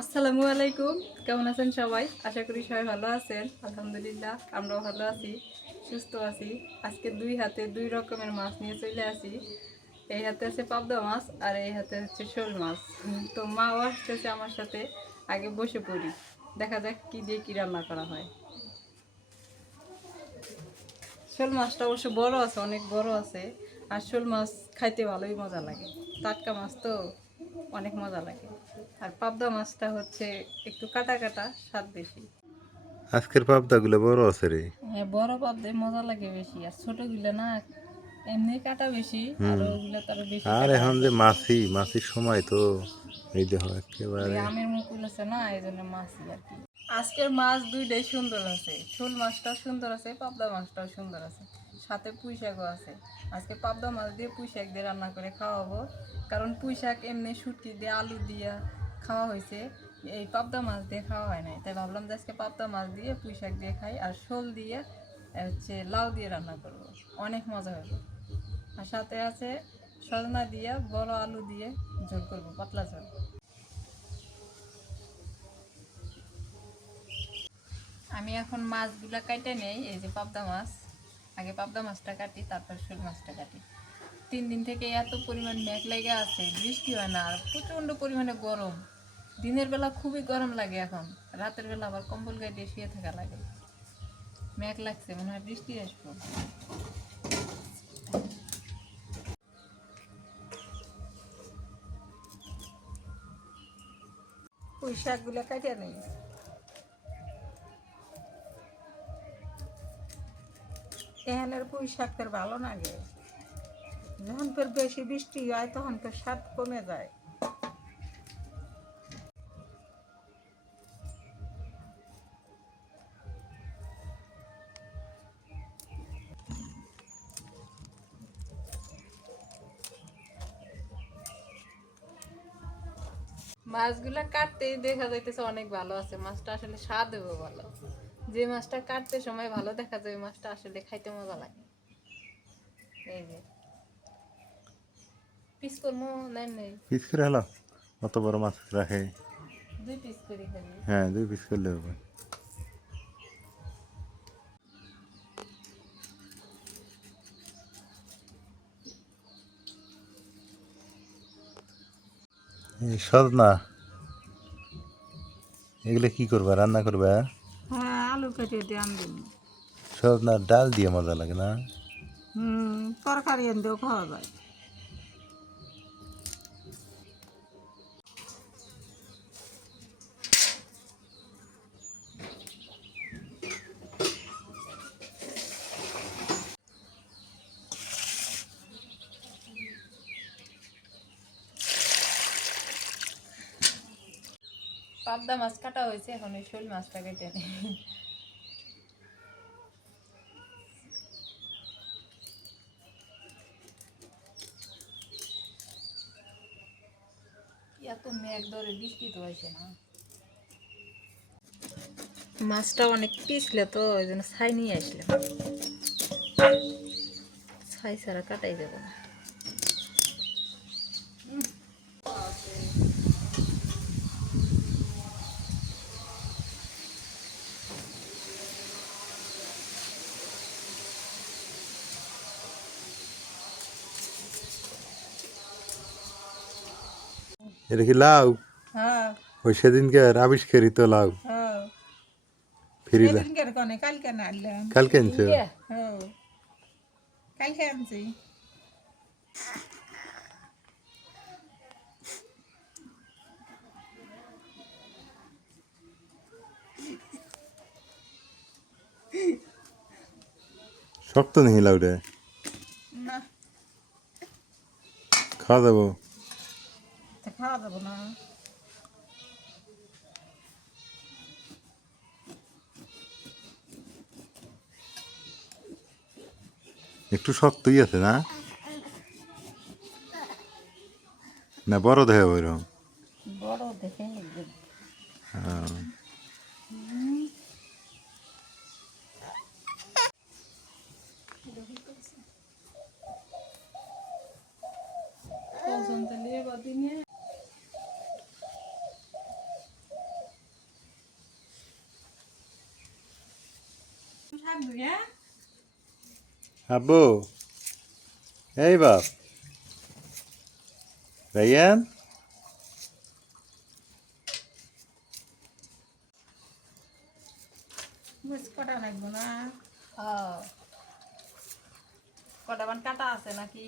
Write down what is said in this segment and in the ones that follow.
আসসালামু আলাইকুম, কেমন আছেন সবাই? আশা করি সবাই ভালো আছেন। আলহামদুলিল্লাহ আমরাও ভালো আছি, সুস্থ আছি। আজকে দুই হাতে দুই রকমের মাছ নিয়ে চলে আসি। এই হাতে আছে পাবদা মাছ আর এই হাতে হচ্ছে শোল মাছ। তো মাও আসতেছে আমার সাথে, আগে বসে পড়ি, দেখা যাক কি দিয়ে কি রান্না করা হয়। শোল মাছটা অবশ্য বড় আছে, অনেক বড় আছে। আর শোল মাছ খাইতে ভালোই মজা লাগে, টাটকা মাছ তো অনেক মজা লাগে। আর পাবদা মাছটা হচ্ছে একটু কাটা কাটা, স্বাদ বেশি। আজকের পাবদাগুলো বড় আছে রে। হ্যাঁ, বড় পাবদায় মজা লাগে বেশি, আর ছোটগুলো না এমনি কাটা বেশি, আর হুম। ওগুলো তার বেশি আর কাটা এখন লাগে। যে মাছির সময় তো এই দেখো ওই একেবারে। আমের মুকুল আছে না, এই জন্য মাছই আর কি। আজকের মাছ দুইটাই সুন্দর আছে, শোল মাছটাও সুন্দর আছে, পাবদা মাছটাও সুন্দর আছে, সাথে পুঁই শাকও আছে। আজকে পাবদা মাছ দিয়ে পুঁই শাক দিয়ে রান্না করে খাওয়াবো, কারণ পুঁই শাক এমনি শুটকি দিয়ে আলু দিয়ে খাওয়া হয়েছে, এই পাবদা মাছ দিয়ে খাওয়া হয় নাই। তাই ভাবলাম যে আজকে পাবদা মাছ দিয়ে পুঁই শাক দিয়ে খাই, আর শোল দিয়ে হচ্ছে লাউ দিয়ে রান্না করব, অনেক মজা হবে। আর সাথে আছে সজনা দিয়ে বড় আলু দিয়ে ঝোল করবো, পাতলা ঝোল। আমি এখন মাছগুলা কাটে নেই, এই যে পাবদা মাছ, আগে পাবদা মাছটা কাটি, তারপর শোল মাছটা কাটি। 3 দিন থেকে এত পরিমাণ মেঘ লেগে আছে, বৃষ্টি হয় না, আর প্রচণ্ড পরিমাণে গরম। দিনের বেলা খুবই গরম লাগে, এখন রাতের বেলা আবার কম্বল গায়ে দিয়ে শুয়ে থাকা লাগে। মেঘ লাগছে, মনে হয় বৃষ্টি আসবো। পুঁই শাকগুলো কাটিয়ে নেই। এখানের পুঁই শাক তোর ভালো লাগে, যখন তোর বেশি বৃষ্টি হয় তখন তোর স্বাদ কমে যায়। মাছগুলা কাটতেই দেখা যাইতেছে অনেক ভালো আছে, মাছটা আসলে স্বাদও ভালো। যে মাছটা কাটতে সময় ভালো দেখা যায়, ওই মাছটা আসলে খাইতে মজা লাগে। এই যে পিস করবো, নেন নেই পিস করে হলো অত বড় মাছ রাখে। 2 পিস করে খাবি। হ্যাঁ, 2 পিস করলে হবে। এই সজনা এগুলো কি করবা, রান্না করবা? হ্যাঁ, আলু কেটে দিয়ে আনবেন। সজনার ডাল দিয়ে মজা লাগে না? তরকারি এনেও খাওয়া যায়। পাবদা মাছ কাটা হয়েছে, এখন ওই শোল মাছটা কেটে নেই। এত মেঘ ধরে, বৃষ্টি তো হয়েছে না। মাছটা অনেক পিছলে তো ওই জন্য ছাই নিয়ে আসলাম, ছাই ছাড়া কাটাই যাবো না। এটা কি লাউ? হ্যাঁ, ওই সেদিনকে আবিষ্কারই তো লাউ। হ্যাঁ, ফিরিলা সেদিনকার কনে কালকে না আনলাম। কালকে আনছো? হ্যাঁ, কালকে আনছি। শক্ত নেই লাউটা, না, খাওয়া যাবো? তা খাওয়া যাবো না। একটু শক্তই আছে না? না বড় দেহে ওইরকম? বড় দেখে একদম। আব্বু এই বাপ রাইয়ান কটা লাগবো না? হ্যাঁ কটা মান কাটা আছে নাকি?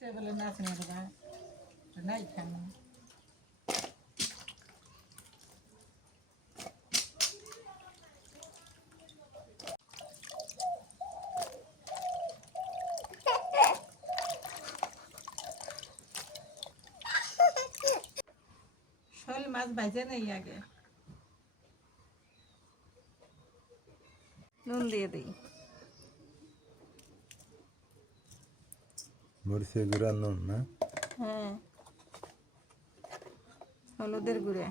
টেবিলে নাচ নিয়ে দেবা, নাই খানো। শোল মাছ ভাজে নেই আগে, নুন দিয়ে দিই। মরিচের গুঁড়া নুন না হ্যাঁ হলুদের গুঁড়ে।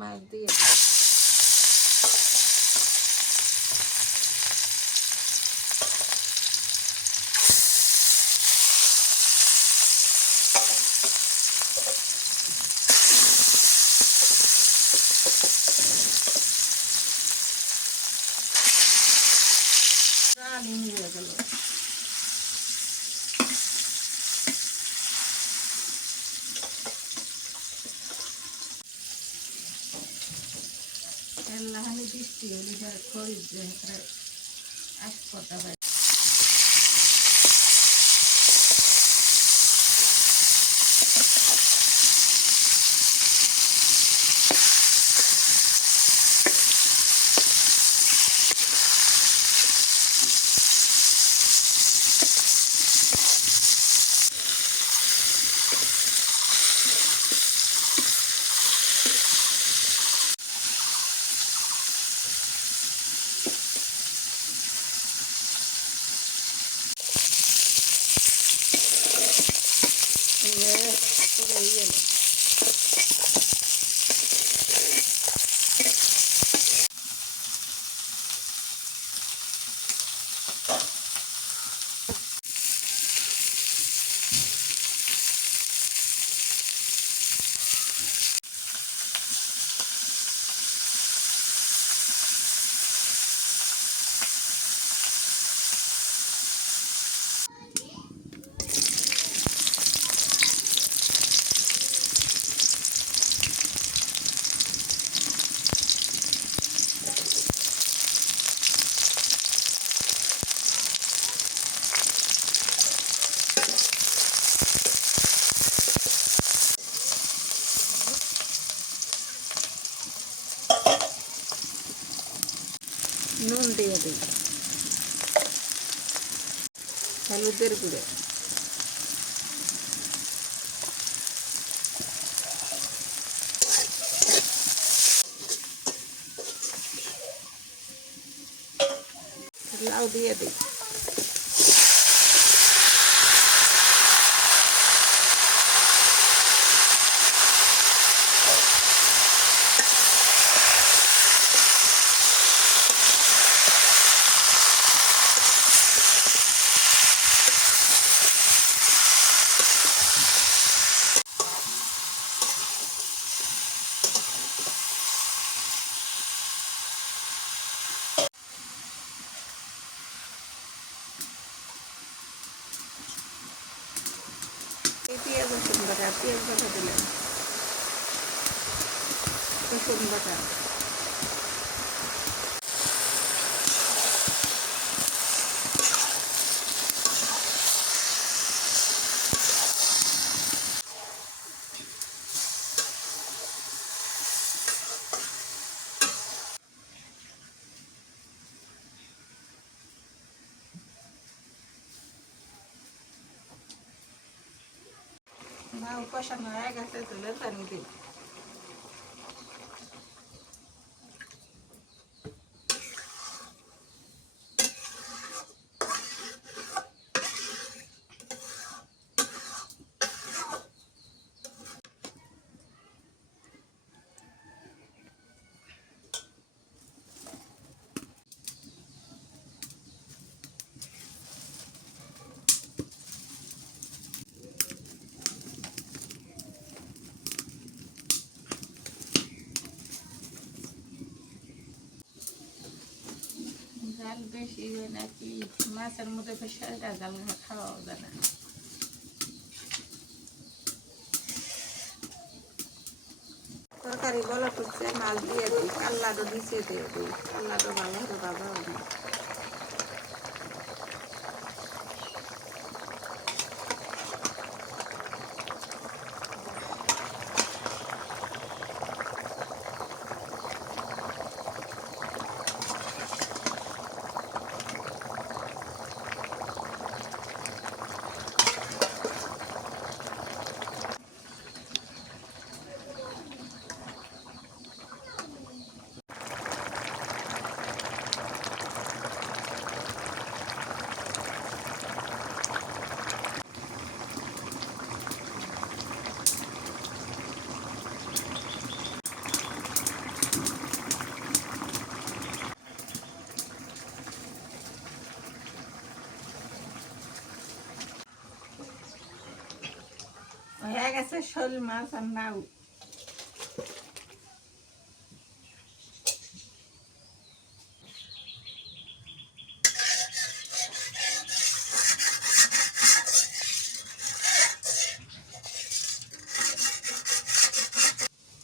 মাছ দিয়ে রানি হয়ে গেল। এলাহানি বৃষ্টি হলে খরিদ আজ কটা হয়। পুরো গেল। নুন দিয়ে দিই, হলুদের গুঁড়ো, লাউ দিয়ে দিই। এই পেঁয়াজ রসুন বাটা, পেঁয়াজ বাটা দিলাম, রসুন বাটা, লাউ কষানো হয়ে গেছে, তুলে পানি দিই। জাল বেশি হয় নাকি মাছের মধ্যে বেশি জাল খাওয়া যায় না। তরকারি বলা করছে, মাছ দিয়ে দিই, কাল্লাটা নিচে দিয়ে দিই, কাল্লাটা ভালো করে ভাজা হয় না। হয়ে গেছে শোল মাছ আর নাউ।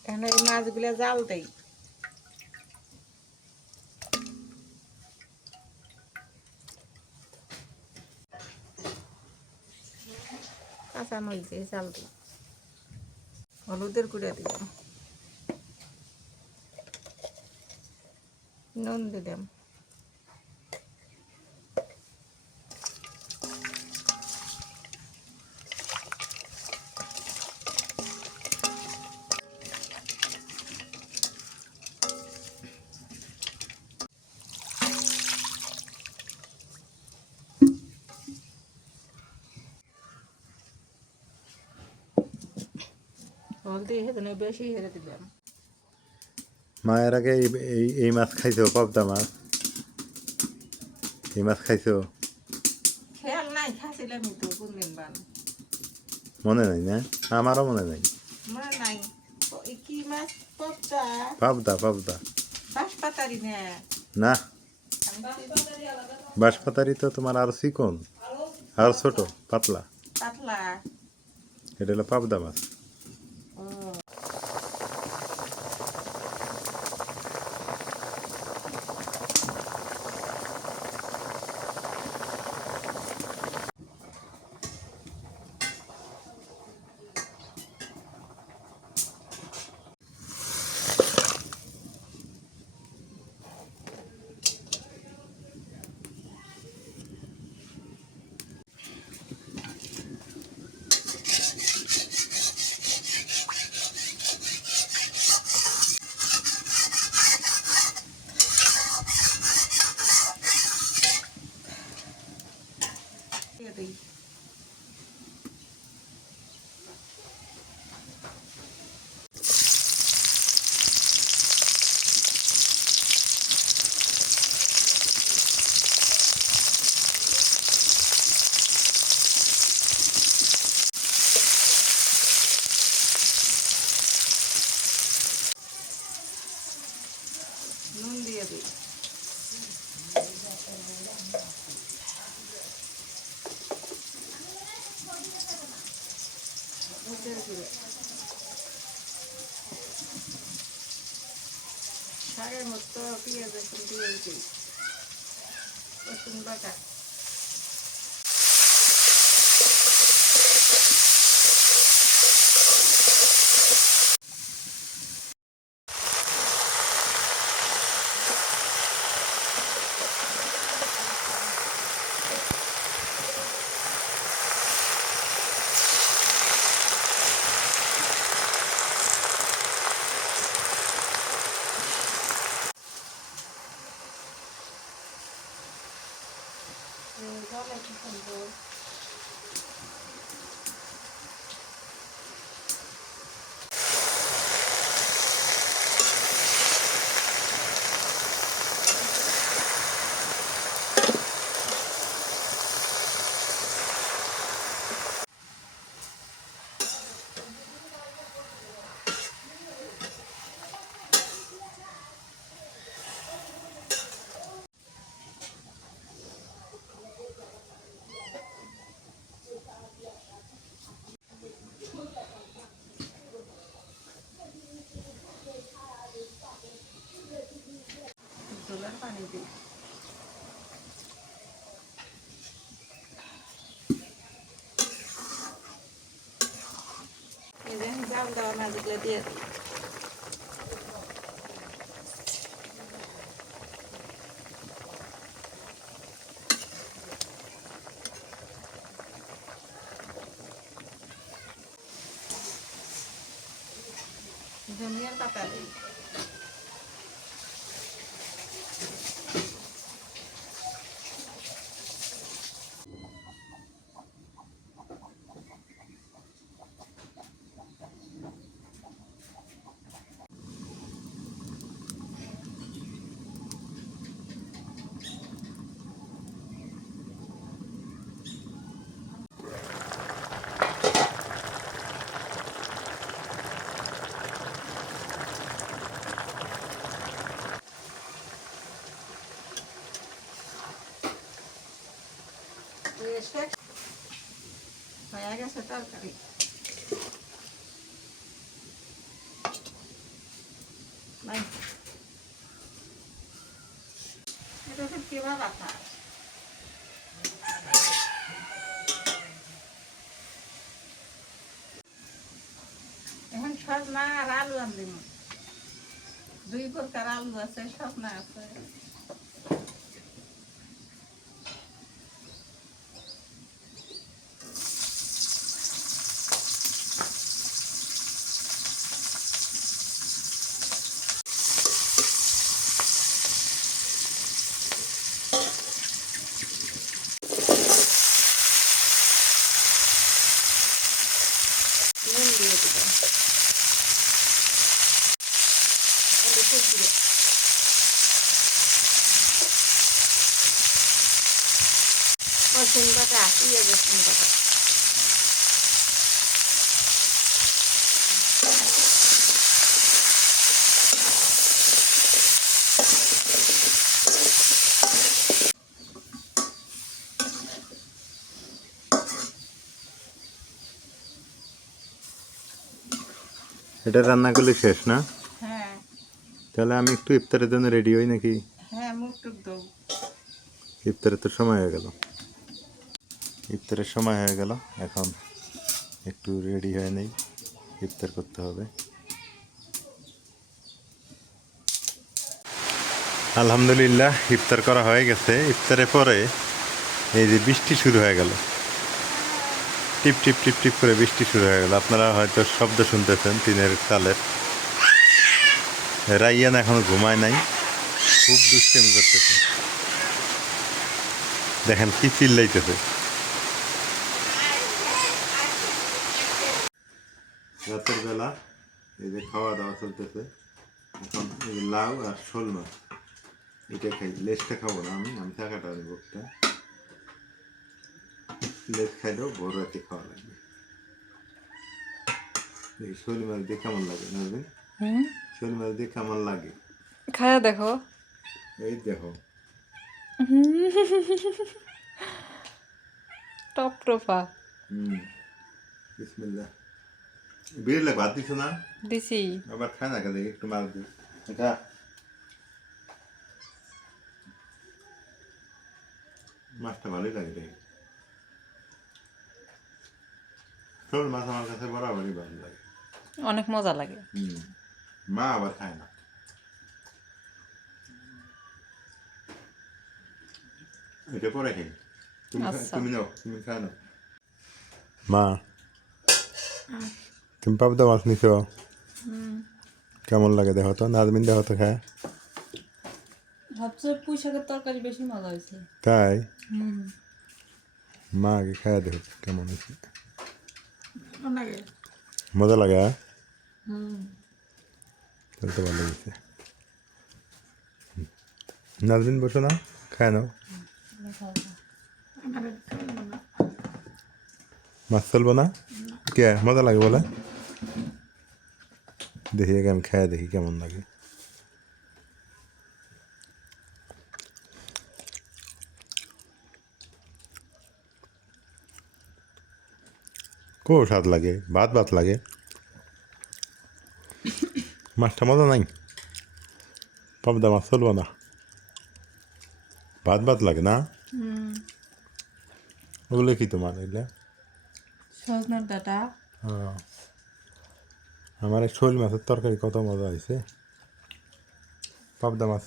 এখন এই মাছগুলো জাল দেই। কাঁচা মরিচ দিয়ে জাল দিই, হলুদের গুঁড়া দিলাম, নুন দিলাম, হলদি সেখানে বেশি হেরে দিলাম। মায়ের আগে এই মাছ খাইছো, পাবদা মাছ? এই মাছ খাইছো? খেয়াল নাই, খাইছিলাম তো কোনদিন বান, মনে নাই না? আমারও মনে নাই। মনে নাই। কি মাছ? পচা পাবদা, পাবদা। বাঁশপাতারি না? না, বাঁশপাতারি তো তোমার আরো চিকন, আরো ছোট, পাতলা। পাতলা। এটা হলো পাবদা মাছ। ও দিয়ে দিই। নুন দিয়ে দিই। হলুদের গুঁড়ো, শাকের মতো পেঁয়াজ রসুন দিয়ে দিই, রসুন বাটা, এই যে জাল দেওয়া মাছগুলো দিয়ে দিই। ধনিয়ার পাতা দিই। হয়ে গেছে তরকারি। এটা কিভাবে খায় এখন সজনা আর আলু আনলি, 2 প্রকার আলু আছে, সজনা আছে। নুন দিয়ে দিব, রসুন বাটা, পেঁয়াজ রসুন বাটা। এটা রান্না করলে শেষ না? হ্যাঁ তাহলে আমি একটু ইফতারের জন্য রেডি হই নাকি? হ্যাঁ, মুখ টুক দাও। ইফতারের তো সময় হয়ে গেল, ইফতারের সময় হয়ে গেল, এখন একটু রেডি হয়ে নেই, ইফতার করতে হবে। আলহামদুলিল্লাহ ইফতার করা হয়ে গেছে। ইফতারের পরে এই যে বৃষ্টি শুরু হয়ে গেল, টিপ টিপ টিপ টিপ করে বৃষ্টি শুরু হয়ে গেল। আপনারা হয়তো শব্দ শুনতেছেন টিনের চালের। রাইয়ান এখনো ঘুমায় নাই, খুব দুষ্টামি করতেছে, দেখেন কি চিল্লাইতেছে। রাতের বেলা এই যে খাওয়া দাওয়া চলতেছে। এখন এই যে লাউ আর শোল মাছ, এটা খাই। লেজটা খাবো না, আমি টাকাটা নেবো একটা। লেজ খাইলেও ভোর রাতে খাওয়া লাগবে। দেখি শোল মাছ দিয়ে কেমন লাগে নাজমিন, শোল মাছ দিয়ে কেমন লাগে খায়া দেখো। এই দেখো টপ টপা বিসমিল্লাহ। বিড়লে ভাত দিছো না? দিছি। আবার খায় না কেন, দেখি একটু মাছ দিই। এটা মাছটা ভালোই লাগে দেখি। শোল মাছ আমার কাছে বরাবরই ভালো লাগে, অনেক মজা লাগে। মা আবার খায় না। এটা পরে খাই, তুমি নাও, তুমি খায় না। মা তুমি পাবদা মাছ নিছো, কেমন লাগে দেখো তো। নাজমিন দেখো তো খায়। সবচেয়ে পুঁই শাকের তরকারি বেশি মজা হয়েছে। তাই মা আগে খায় দেখো কেমন হয়েছে। মজা লাগে? তাহলে তো ভালো হয়েছে। নাজমিন বসো না, খায় নাও। মাছ চলবো না কে? মজা লাগে বলে দেখি, আগে আমি খায় দেখি কেমন লাগে। খুব স্বাদ লাগে, ভাত ভাত লাগে। মাছটা মজা নাই, পাবদা মাছ চলবো না। ভাত ভাত লাগে না? হুম, ওগুলো কি তোমার এগুলা? সজনার ডাটা। হ্যাঁ। আমার এই শোল মাছের তরকারি কত মজা হয়েছে। পাবদা মাছ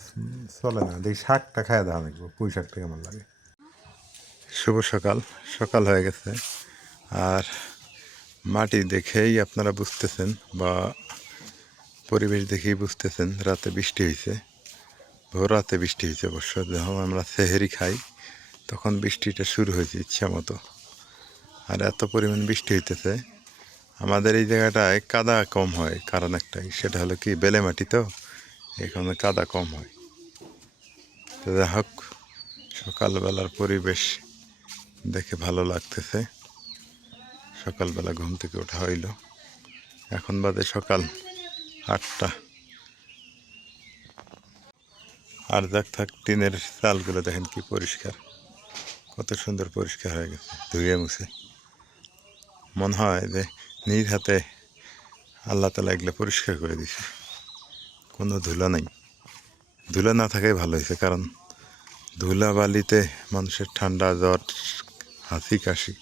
চলে না, দেখি শাকটা খায় দেখা দেখবো পুঁই শাকটা কেমন লাগে। শুভ সকাল, সকাল হয়ে গেছে। আর মাটি দেখেই আপনারা বুঝতেছেন বা পরিবেশ দেখেই বুঝতেছেন রাতে বৃষ্টি হয়েছে। ভোর রাতে বৃষ্টি হয়েছে অবশ্য, যখন আমরা সেহেরি খাই তখন বৃষ্টিটা শুরু হয়েছে ইচ্ছা মতো। আর এত পরিমাণ বৃষ্টি হইতেছে, আমাদের এই জায়গাটায় কাদা কম হয় কারণ একটাই, সেটা হলো কি বেলে মাটি তো, এখানে কাদা কম হয়। তো যাই হোক, সকালবেলার পরিবেশ দেখে ভালো লাগতেছে। সকালবেলা ঘুম থেকে ওঠা হইল, এখন বাদে সকাল 8টা। আর যাক থাক, টিনের চালগুলো দেখেন কি পরিষ্কার, কত সুন্দর পরিষ্কার হয়ে গেছে ধুয়ে মুছে। মনে হয় যে নিজ হাতে আল্লাহ তালা এগুলো পরিষ্কার করে দিছে, কোনো ধুলা নেই। ধুলা না থাকাই ভালো হয়েছে, কারণ ধুলা বালিতে মানুষের ঠান্ডা জ্বর হাঁচি কাশি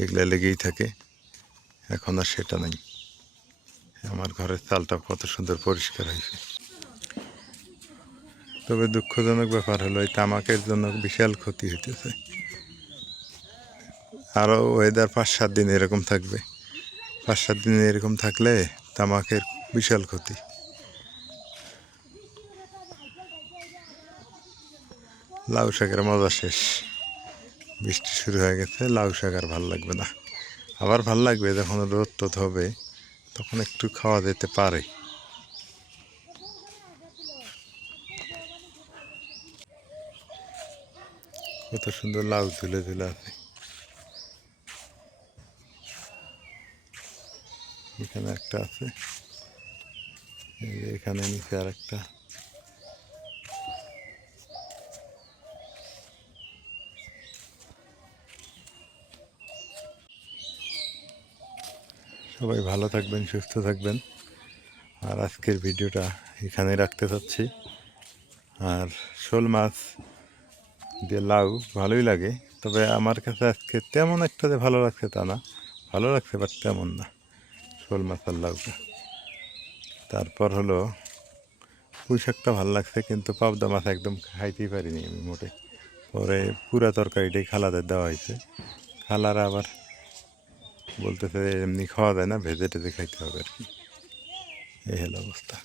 এগুলো লেগেই থাকে। এখন আর সেটা নেই। আমার ঘরের চালটা কত সুন্দর পরিষ্কার হয়েছে। তবে দুঃখজনক ব্যাপার হলো এই তামাকের জন্য বিশাল ক্ষতি হইতেছে। আরও ওয়েদার 5-7 দিন এরকম থাকবে, 5-7 দিন এরকম থাকলে তামাকের বিশাল ক্ষতি। লাউ শাকের মজা শেষ, বৃষ্টি শুরু হয়ে গেছে, লাউ শাক আর ভাল লাগবে না। আবার ভাল লাগবে যখন রোদ টোদ হবে, তখন একটু খাওয়া যেতে পারে। কত সুন্দর লাউ ঝুলে ঝুলে আছে। এখানে একটা আছে, এই যে এখানে নিচে আর একটা। সবাই ভালো থাকবেন, সুস্থ থাকবেন। আর আজকের ভিডিওটা এখানে রাখতে চাচ্ছি। আর শোল মাছ দিয়ে লাউ ভালোই লাগে, তবে আমার কাছে আজকে তেমন একটা যে ভালো লাগছে তা না, ভালো লাগছে বাট তেমন না শোল মাছ আর লাউটা। তারপর হলো পুঁই শাকটা ভালো লাগছে, কিন্তু পাবদা মাছ একদম খাইতেই পারিনি আমি মোটে। পরে পুরা তরকারিটাই খালাদের দেওয়া হয়েছে, খালারা আবার বলতেছে এমনি খাওয়া যায় না, ভেজে টেজে খাইতে হবে আর কি। এই হলো অবস্থা।